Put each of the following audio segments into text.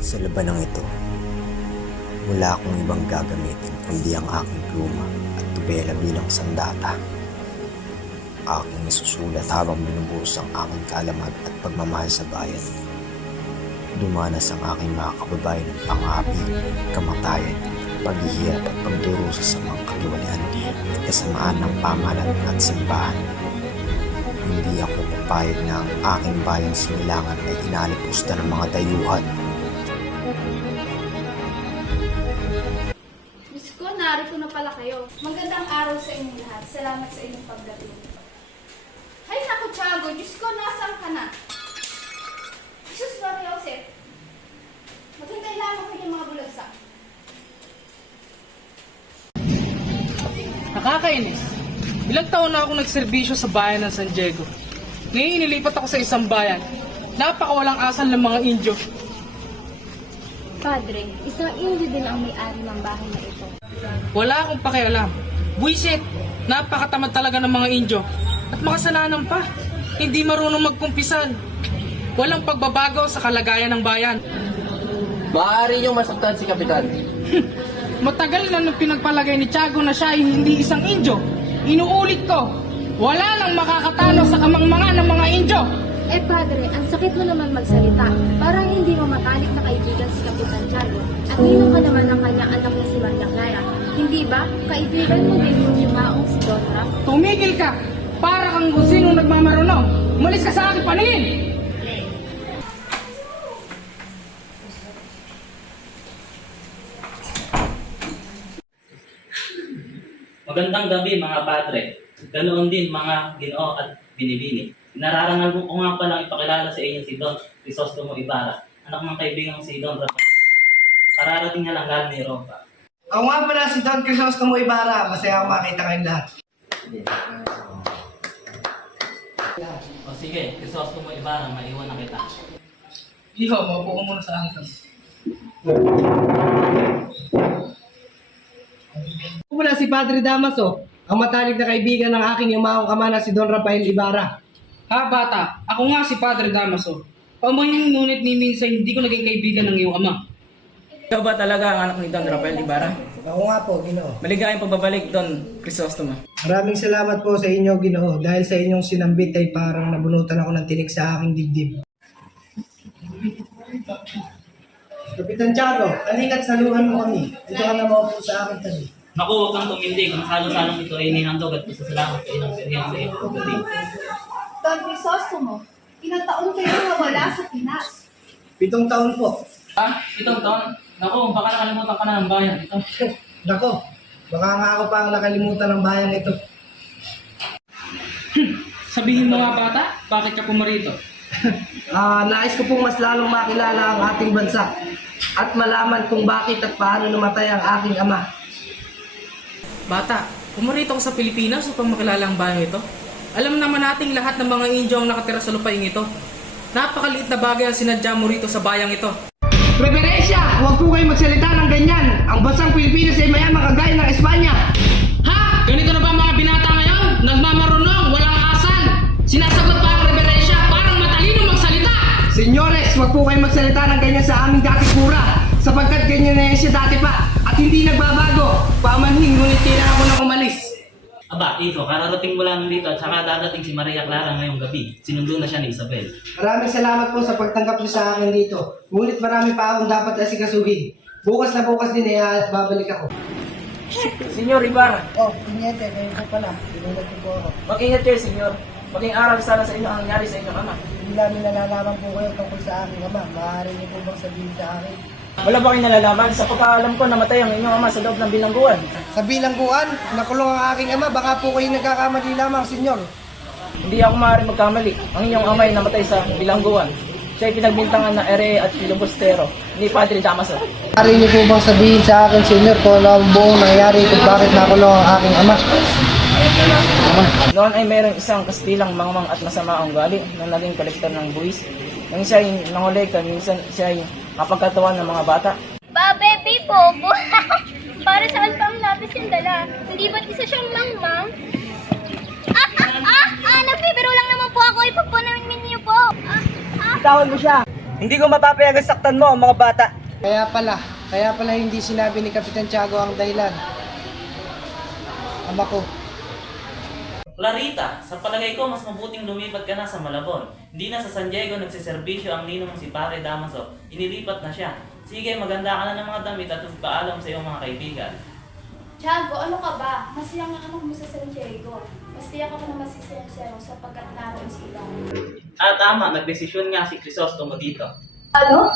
Sa labanang ito, wala akong ibang gagamitin kundi ang aking pluma at tubela bilang sandata. Aking isusulat habang binubuhos ang aking kaalaman at pagmamahal sa bayan. Dumanas ang aking mga kababayan ng pangapi, kamatayan, paghihirap at pagdurusa sa mga kaliwalian at kasamaan ng pamahalaan at simbahan. Hindi ako papayag na ang aking bayang sinilangan ay inalipusta ng mga dayuhan. Diyos ko, narito na pala kayo. Magandang araw sa inyong lahat. Salamat sa inyong pagdating. Hay naku, Tiago. Diyos ko, nasaan ka na? Jesus, Maria Jose. Maghintay lamang kayo mga bulagsak. Nakakainis. Ilang taon na ako nagserbisyo sa bayan ng San Diego. Ngayon inilipat ako sa isang bayan. Napakawalang asal ng mga Indio. Padre, isang Indio din ang may-ari ng bahay na ito. Wala akong pakialam. Buisit, napakatamad talaga ng mga Indio. At makasalanan pa, hindi marunong magkumpisan. Walang pagbabago sa kalagayan ng bayan. Maaari niyong masaktan si Kapitan. Matagal na nang pinagpalagay ni Tiago na siya ay hindi isang Indio. Inuulit ko, wala nang makakatalo sa kamangmangan ng mga Indio. Eh Padre, ang sakit mo naman magsalita. Parang hindi mo matalik na kaibigan si Kapitan Tiago. At ninong ka naman ng kanyang anak na si Maria Clara. Hindi ba? Kaibigan mo din yung yumaong si Donra? Tumigil ka! Para kang kung sinong nagmamarunong. Umalis ka sa aking paningin! Magandang gabi mga padre. Ganoon din mga ginoo at binibini. Nararangal ko nga palang ipakilala sa inyo si Don Crisostomo Ibarra, anak ng kaibigang si Don Rafael Ibarra. Kararating nga lang galing ni Europa. Ako nga pala si Don Crisostomo Ibarra. Masaya ako makita kayong lahat. O sige, Crisostomo Ibarra, maiwan na kita. Iho, maupo ko muna sa akin. Ako pala si Padre Damaso, ang matalik na kaibigan ng aking yumaong ama na si Don Rafael Ibarra. Ha bata, ako nga si Padre Damaso. Pamanyan ngunit ni minsan hindi ko naging kaibigan ng iyong ama. Ikaw ba talaga ang anak ni Don Rafael Ibarra? Ako nga po, Ginoo. Maligayang pagbabalik, Don Crisostomo. Maraming salamat po sa inyo, Ginoo. Dahil sa inyong sinambit ay parang nabunutan ako ng tinik sa aking dibdib. Kapitan Tiago, halika't saluhan mo kami. Ito ka na maupo sa aking tabi. Naku, huwag kang tumindig. Ang halo-salong ito ay inihandog at pasasalamat sa ilang seryan sa iyong pagdating. Don Crisostomo, ilang taon kayo nawala sa Pinas? 7 taon po. Ha? Itong taon? Naku, baka nakalimutan ka na ng bayan. Ito. Nako, baka nga ako pa ang nakalimutan ng bayan ito. Sabihin mo nga bata, bakit ka pumarito? Nais ko pong mas lalong makilala ang ating bansa at malaman kung bakit at paano namatay ang aking ama. Bata, pumarito ko sa Pilipinas upang makilala ang bayan ito. Alam naman nating lahat ng mga Indio ang nakatira sa lupaing ito. Napakaliit na bagay ang sinadya mo rito sa bayang ito. Reverencia, huwag po kayong magsalita ng ganyan. Ang bansang Pilipinas ay mayaman kagaya ng Espanya. Ha? Ganito na ba mga binata ngayon? Nagmamarunong, walang asal. Sinasagot pa ang reverensya, parang matalino magsalita. Senyores, huwag po kayong magsalita ng ganyan sa aming dati pura. Sapagkat ganyan na yan siya dati pa at hindi nagbabago. Pamanhin, ngunit kailangan ko na umalis. Aba, Ito, kararating mo lang dito at saka dadating si Maria Clara ngayong gabi. Sinundo na siya ni Isabel. Maraming salamat po sa pagtanggap niyo sa akin dito. Ngunit marami pa akong dapat asikasuhin. Bukas na bukas din ay babalik ako. Senyor Ibarra, Oh, pinyete, kayo po pala. Pinunod ko po ako. mag-ingat kayo, senyor. Maging aral sana sa inyo ang nangyari sa inyong ama. Hindi namin nalalaman po kayo tungkol sa aking ama. Maaari niyo po bang sabihin sa akin? Wala ba kayong nalalaman? Sa pagkaalam ko, namatay ang inyong ama sa loob ng bilangguan. Sa bilangguan, nakulong ang aking ama. Baka po kayo nagkakamali lamang, senyor. Hindi ako maaari magkamali. Ang inyong ama ay namatay sa bilangguan. Siya ay pinagbintangan na ere at filibustero ni Padre Damaso. Maaari niyo po bang sabihin sa akin, senyor, kung ano ang buong nangyari kung bakit nakulong ang aking ama? Noon ay mayroong isang kastilang mangmang at masama ang ugali na naging kolektor ng buwis. Nang siya ay nangolekta, minsan siya ay kapagkatawan ng mga bata. Baby Bobo! Para saan pa ang lapis yung dala? Hindi ba't isa siyang mangmang? Nagbibiro lang naman po ako. Ipapunamin niyo po. Bitawan mo siya! Hindi ko mapapayagan saktan mo ang mga bata. Kaya pala hindi sinabi ni Kapitan Tiago ang dahilan. Ama ko. Clarita, sa palagay ko, mas mabuting lumipat ka na sa Malabon. Hindi na sa San Diego nagsiservisyo ang ninong si Pare Damaso. Inilipat na siya. Sige, maganda ka na ng mga damit at paalam sa iyong mga kaibigan. Tiago, ano ka ba? Masayang ang anak mo sa San Diego. Mas tiyak ako na masisensero sapagkat naroon sila. Tama, nagdesisyon nga si Crisostomo dito. Ano?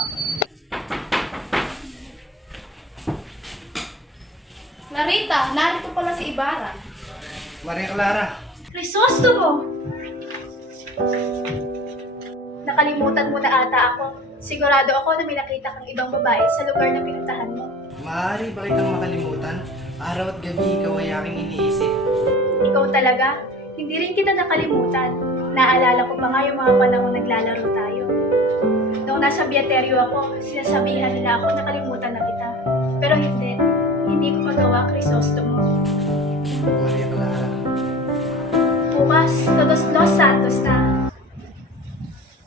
Narita, narito pala si Ibarra. Maria Clara. Crisostomo! Nakalimutan mo na ata ako. Sigurado ako na may nakita kang ibang babae sa lugar na pinuntahan mo. Maaari ba kitang makalimutan? Araw at gabi ikaw ay aking iniisip. Ikaw talaga? Hindi rin kita nakalimutan. Naalala ko pa nga yung mga panahon naglalaro tayo. Noong nasa bieteryo ako, sinasabihan nila ako nakalimutan na kita. Pero hindi ko magawa, Crisostomo. Maria Clara. Bukas, Todos Los Santos na.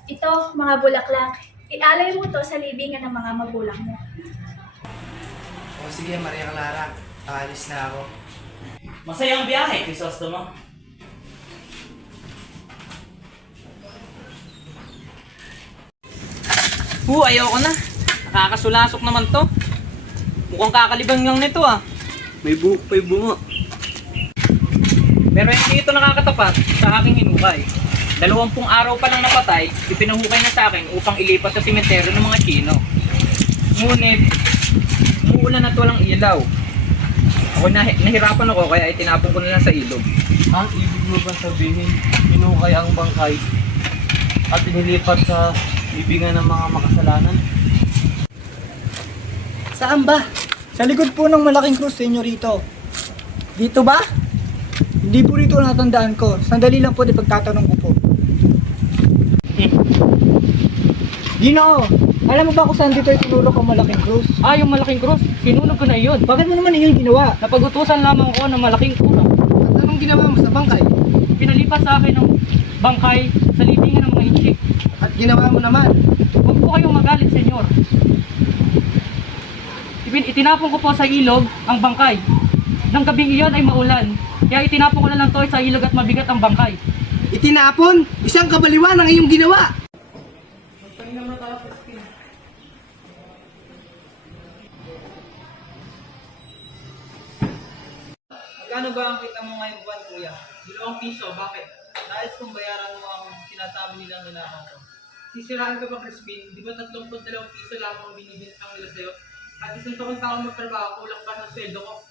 Ito, mga bulaklak. Ialay mo to sa libingan ng mga magulang mo. O sige, Maria Clara. Aalis na ako. Masayang biyahe, Crisostomo. Ayoko na. Nakakasulasok naman to. Mukhang kakalibang lang nito ah. May buhok pa yung bunga. Pero hindi ito nakakatapat sa aking hinukay. 20 araw pa lang napatay, ipinahukay na sa akin upang ilipat sa simenteryo ng mga Chino. Ngunit, umuulan at walang ilaw. Nahirapan ako kaya itinapon ko na lang sa ilog. Ang ibig mo ba sabihin, hinukay ang bangkay at inilipat sa libingan ng mga makasalanan? Saan ba? Sa likod po ng malaking krus, senyorito. Dito ba? Hindi po rito natandaan ko. Sandali lang po di pagtatanong ko po. Gino, alam mo ba kung saan dito itinulog ang malaking krus? Yung malaking cross, sinunog ko na iyon. Bakit mo naman iyon ginawa? Napagutusan lamang ko ng malaking ulo. At anong ginawa mo sa bangkay? Pinalipat sa akin ng bangkay sa libingan ng mga inchik. At ginawa mo naman? Huwag po kayong magalit, senyor. Itinapon ko po sa ilog ang bangkay. Nang gabing iyon ay maulan, kaya itinapon ko na lang to sa ilog at mabigat ang bangkay. Itinapon? Isang kabaliwan ang iyong ginawa! Magkano ba ang kita mo ngayong buwan, kuya? 2 piso, bakit? Nais kong bayaran mo ang sinasabi nilang ninakaw ko. Sisiraan ka ba, Crispin? Di ba 32 piso lang ang binibintang nila sa'yo? At isang taong taong magtrabaho, kulang pa ng sweldo ko.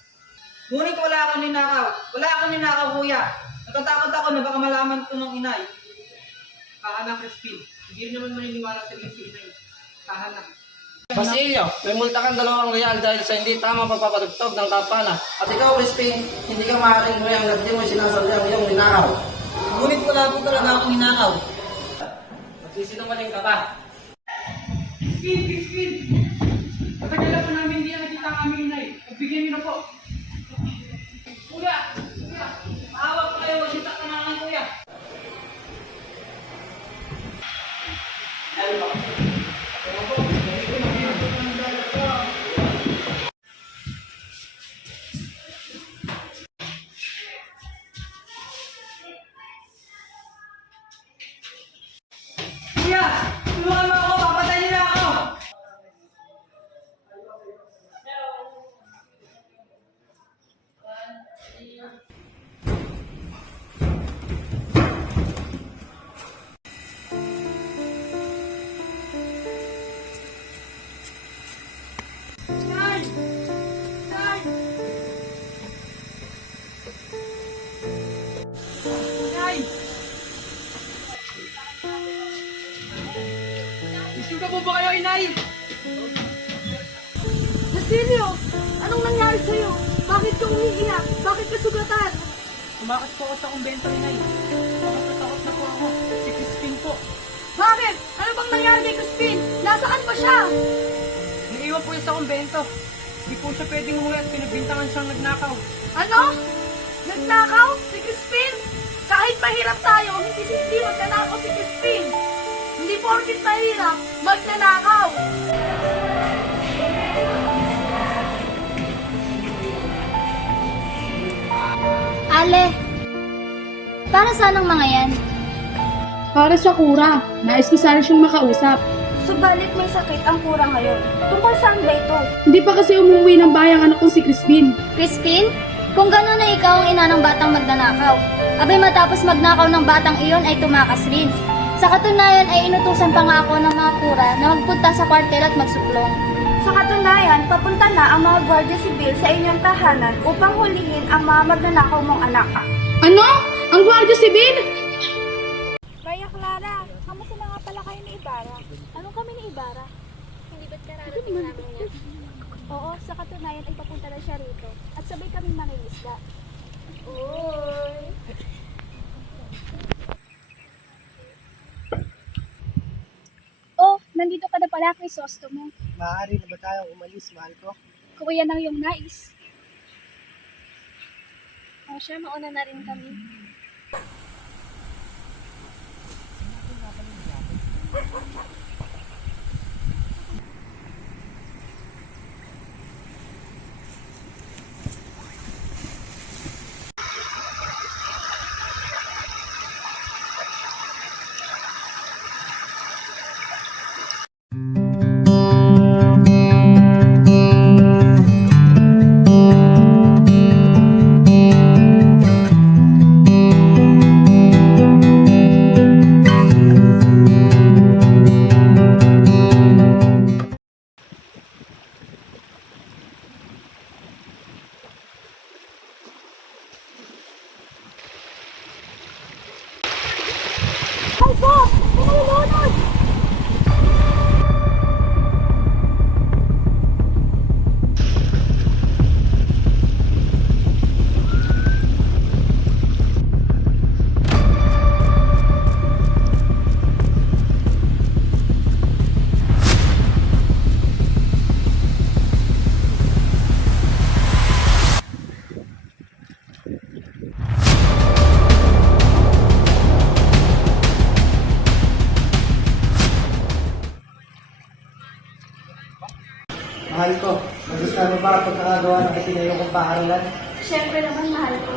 Ngunit wala akong ninakaw. Wala akong ninakaw, kuya. Natatakot ako na baka malaman ko ng inay. Tahan na, Crispin. Hindi naman maniniwala sa iyo si inay. Tahan na. Basilio, may multa kang 2 real dahil sa hindi tamang pagpapatugtog ng kampana. At ikaw, Crispin, hindi ka maaaring nguyang at di mo sinasabi ang iyong ninakaw. Ngunit wala po talaga akong ninakaw. Magsisinungaling ka ba? Crispin! Matagal na po namin hindi nakita ang aming inay. Pagbigyan niyo na po. Kuya! Maawa po kayo, wasitak ka na lang, kuya. Kuya! Tulungan mo ako! Papatay nila ako! Isip ka po ba kayo, inay? Basilio, anong nangyari sa'yo? Bakit ka umiiyak? Bakit ka sugatan? Tumakas po ako sa kumbento, inay. Takot na po ako. Si Crispin po. Bakit? Ano bang nangyari kay Crispin? Nasaan pa siya? Naiiwan po siya sa kumbento. Hindi po siya pwedeng umuwi at pinagbintangan siyang nagnakaw. Ano? Nagnakaw? Si Crispin? Kahit mahirap tayo, hindi magnanakaw si Crispin. Hindi po porkit mahirap, magnanakaw. Ale, para saan ang mga yan? Para sa kura. Nais ko sana siyang makausap. Subalit may sakit ang kura ngayon. Tungkol saan ba ito? Hindi pa kasi umuwi ng bayang anak kong si Crispin. Crispin? Kung gano'n na ikaw ang ina ng batang magnanakaw, abay matapos magnakaw ng batang iyon ay tumakas rin. Sa katunayan ay inutusan pa nga ako ng mga kura na magpunta sa kwartel at magsuplong. Sa katunayan, papunta na ang mga Guardia Civil sa inyong tahanan upang hulihin ang mga magnanakaw mong anak. Ano? Ang Guardia Civil? Maya Clara, kamusta na nga pala kayo ni Ibarra? Anong kami ni Ibarra? Hindi ba't kararating namin niya? Oo, sa katunayan ay papunta na siya rito. At sabay kami mangingisda. Oy! Oh, nandito ka na pala, Crisostomo. Maaari na ba tayong umalis, mahal ko? Kung yan ang iyong nais. O siya, mauna na rin kami. Mahal ko, nagustuhan mo ba ang pagkakagawa ng itinayo kong paaralan? Siyempre naman, mahal ko.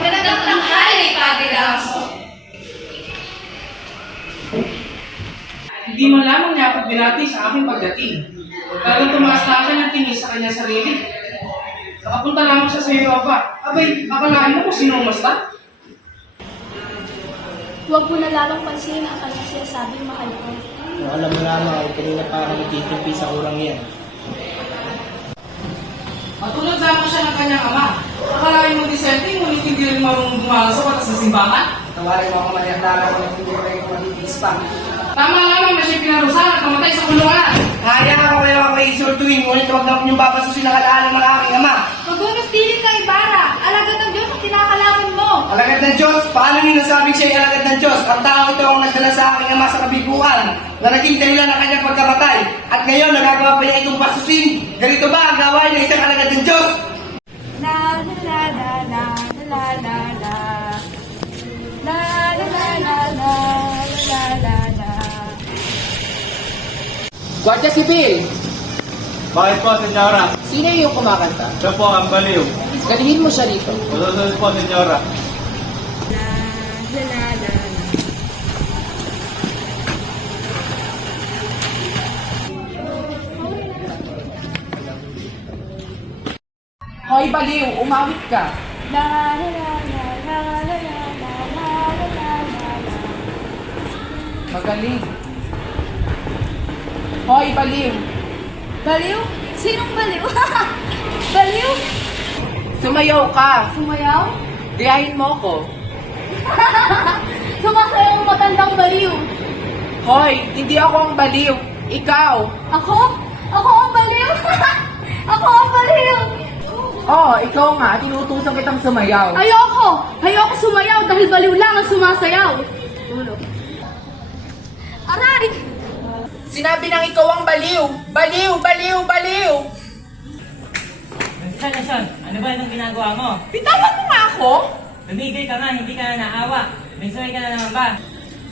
Magandang tanghali, Padre Damaso. Hindi man lamang niya ako binati sa aking pagdating. Talagang tumaas na siya ng tingin sa kanya sarili. Nakapunta lamang siya sa Europa. Abay, akalain mo kung sino ang masta? Huwag mo na lalong pansinin ang kanyang sinasabing mahal ko. Kung alam mo lamang ay kanina pa ako nagtitimpi sa urang yan. Matulad lamang siya ng kanyang ama. Akalain mo disente, ngunit hindi rin marunong dumalasok at sa simbahan? Tawarin mo ako maniyagdala ko ng hindi ko kayo matitiis pa. Tama lamang na siya pinarusahan at namatay sa kulungan. Kaya ako kayo ako isultuin, ngunit huwag na niyong babasusin ang alaala ng aking ama. Magbunustilit ka, Ibarra! Alagad ng Diyos ang kinakalaban mo! Alagad ng Diyos, paano niyo nasabing siya ay alagad ng Diyos? Ang tao ito ang nagdala sa aking ama sa kabiguan na naging dahilan ng kanyang pagkamatay. At ngayon, nagagawa pa niya itong pasusin. Ganito ba ang gawain ng isang alagad ng Diyos? La la la la la la la la la la la la la la la la. Guardia Civil, Bakit po, senyora? sino yung kumakanta? Siya po ang baliw. Galihin mo siya dito. Susunod po, senyora. Hoy, baliw, umawit ka. La la la la la la la la la la la la. Magaling. Hoy, baliw. Baliw? Sinong baliw? Baliw? Sumayaw ka. Sumayaw? Gayahin mo ko. Sumasayaw ang matandang baliw. Hoy, hindi ako ang baliw. Ikaw. Ako? Ako ang baliw? Ako ang baliw! Oo, ikaw nga. Tinutusan kitang sumayaw. Ayoko sumayaw dahil baliw lang ang sumasayaw. Aray! Sinabi nang ikaw ang baliw. Baliw, baliw, baliw. Sean, ano ba itong ginagawa mo? Bitawan mo nga ako. Tumigil ka nga, hindi ka na naawa. May ka na naman ba?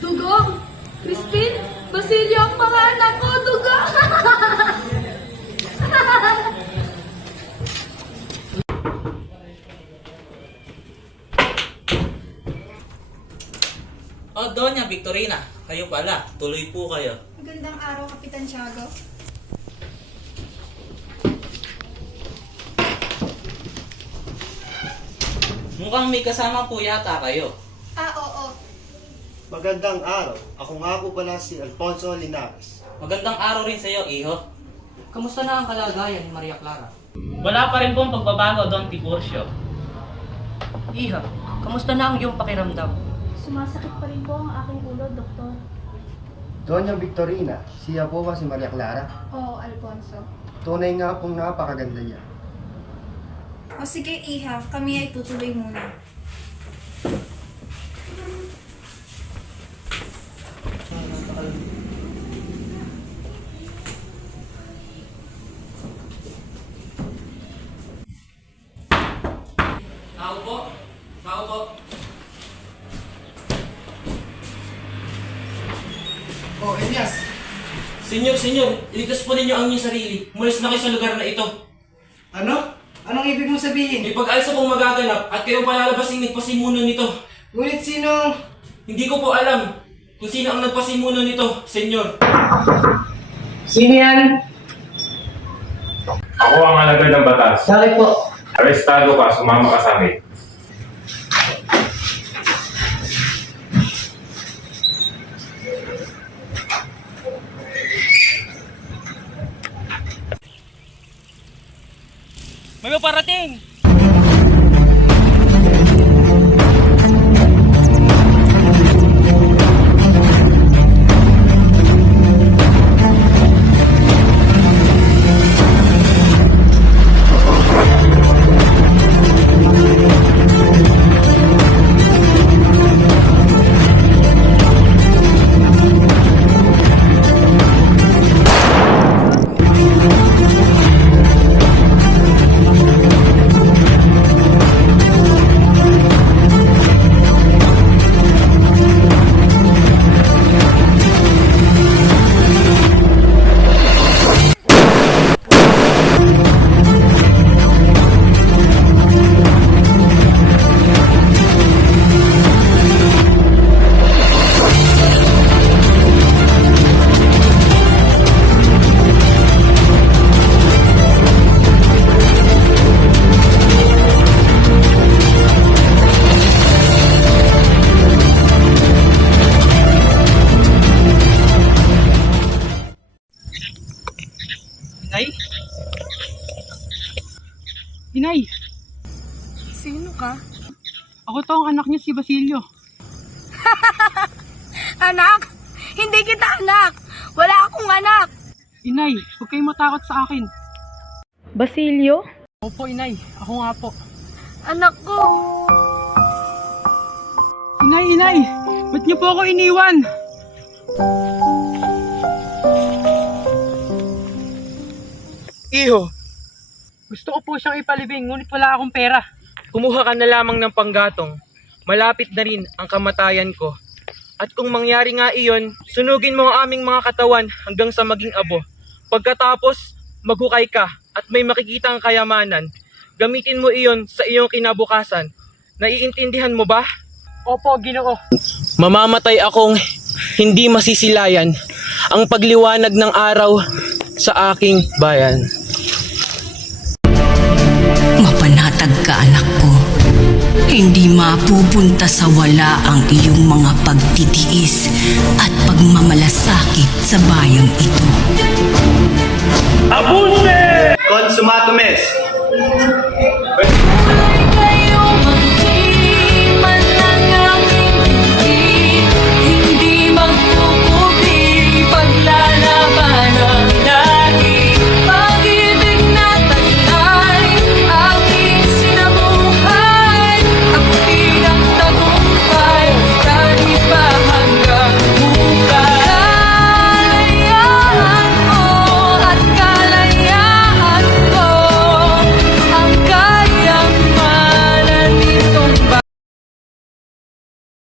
Dugong! Crispin! Basilio ang mga anak ko! Dugong! Doña Victorina, kayo pala. Tuloy po kayo. Magandang araw, Kapitan Tiago. Mukhang may kasama po yata kayo. Oo. Magandang araw. Ako nga po pala si Alfonso Linares. Magandang araw rin sa iyo, iho. Kamusta na ang kalagayan ni Maria Clara? Wala pa rin pong pagbabago, Don Tiburcio. Iha, kamusta na ang iyong pakiramdam? Sumasakit pa rin po ang aking ulo, Doktor. Doña Victorina, siya po ba si Maria Clara? Oo, Alfonso. Tunay nga pong napakaganda niya. O sige, Iha, kami ay tutuloy muna. Tao po. Oh, Elias! Senyor, iligtas po ninyo ang inyong sarili. Mulis na kayo sa lugar na ito. Ano? Anong ibig mong sabihin? May pag-alsa pong magaganap at kayo palalabasing nagpasimuno nito. Ngunit sino? Hindi ko po alam kung sino ang nagpasimuno nito, senyor. Sino yan? Ako ang alagad ng batas. Bakit po? Arestado ka, sumama ka sa amin. May maparating! Inay, Sino ka? ako to ang anak niya si Basilio. Anak? Hindi kita anak! Wala akong anak! Inay, huwag kayong matakot sa akin. Basilio? Opo, Inay. Ako nga po. Anak ko! Inay! Ba't niyo po ako iniwan? Iho, Gusto ko po siyang ipalibing, ngunit wala akong pera. kumuha ka na lamang ng panggatong. Malapit na rin ang kamatayan ko. At kung mangyari nga iyon, sunugin mo ang aming mga katawan hanggang sa maging abo. Pagkatapos, maghukay ka at may makikita ang kayamanan. Gamitin mo iyon sa iyong kinabukasan. Naiintindihan mo ba? Opo, Ginoo. Mamamatay akong hindi masisilayan ang pagliwanag ng araw sa aking bayan. Mapanatag ka, anak ko. Hindi mapupunta sa wala ang iyong mga pagtitiis at pagmamalasakit sa bayang ito. Consumato mes!